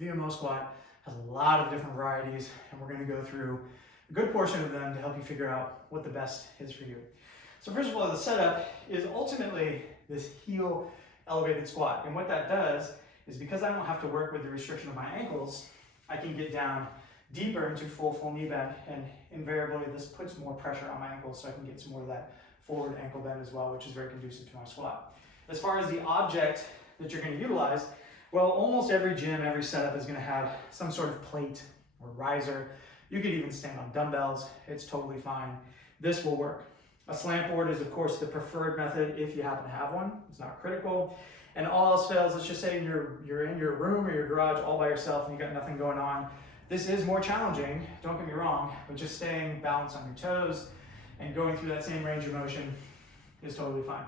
VMO Squat has a lot of different varieties, and we're going to go through a good portion of them to help you figure out what the best is for you. So first of all, the setup is ultimately this heel elevated squat. And what that does is, because I don't have to work with the restriction of my ankles, I can get down deeper into full knee bend, and invariably this puts more pressure on my ankles, so I can get some more of that forward ankle bend as well, which is very conducive to my squat. As far as the object that you're going to utilize, well, almost every gym, every setup is going to have some sort of plate or riser. You could even stand on dumbbells. It's totally fine. This will work. A slant board is, of course, the preferred method if you happen to have one. It's not critical. And all else fails, let's just say you're in your room or your garage all by yourself and you got nothing going on. This is more challenging, don't get me wrong, but just staying balanced on your toes and going through that same range of motion is totally fine.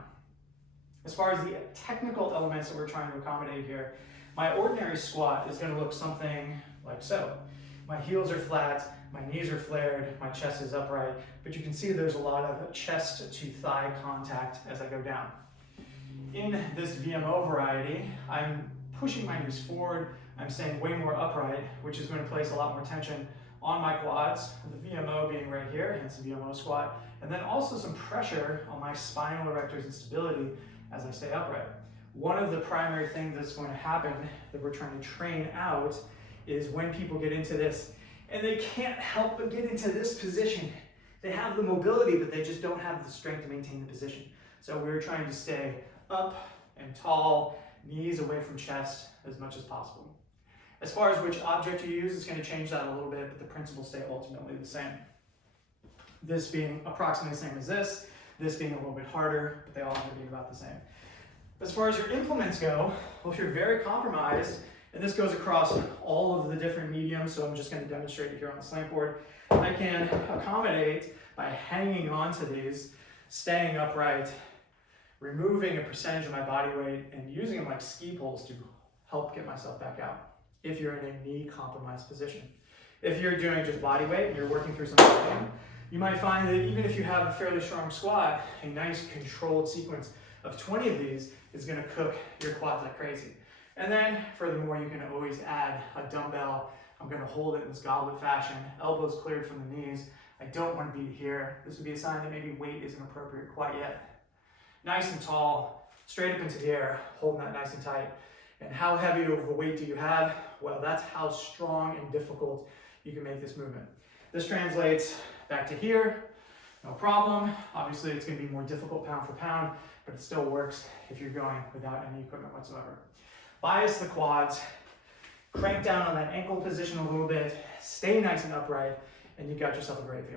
As far as the technical elements that we're trying to accommodate here, my ordinary squat is going to look something like so. My heels are flat, my knees are flared, my chest is upright, but you can see there's a lot of chest to thigh contact as I go down. In this VMO variety, I'm pushing my knees forward, I'm staying way more upright, which is going to place a lot more tension on my quads, the VMO being right here, hence the VMO squat, and then also some pressure on my spinal erectors and stability as I stay upright. One of the primary things that's going to happen that we're trying to train out is when people get into this and they can't help but get into this position. They have the mobility, but they just don't have the strength to maintain the position. So we're trying to stay up and tall, knees away from chest as much as possible. As far as which object you use, it's going to change that a little bit, but the principles stay ultimately the same. This being approximately the same as this being a little bit harder, but they all have to be about the same. As far as your implements go, well, if you're very compromised, and this goes across all of the different mediums, so I'm just going to demonstrate it here on the slant board, I can accommodate by hanging on to these, staying upright, removing a percentage of my body weight, and using them like ski poles to help get myself back out if you're in a knee compromised position. If you're doing just body weight and you're working through some pain, you might find that even if you have a fairly strong squat, a nice controlled sequence of 20 of these is going to cook your quads like crazy. And then furthermore, you can always add a dumbbell. I'm going to hold it in this goblet fashion, elbows cleared from the knees. I don't want to be here. This would be a sign that maybe weight isn't appropriate quite yet. Nice and tall, straight up into the air, holding that nice and tight. And how heavy of a weight do you have? Well, that's how strong and difficult you can make this movement. This translates back to here, no problem. Obviously, it's going to be more difficult pound for pound, but it still works if you're going without any equipment whatsoever. Bias the quads, crank down on that ankle position a little bit, stay nice and upright, and you've got yourself a great view.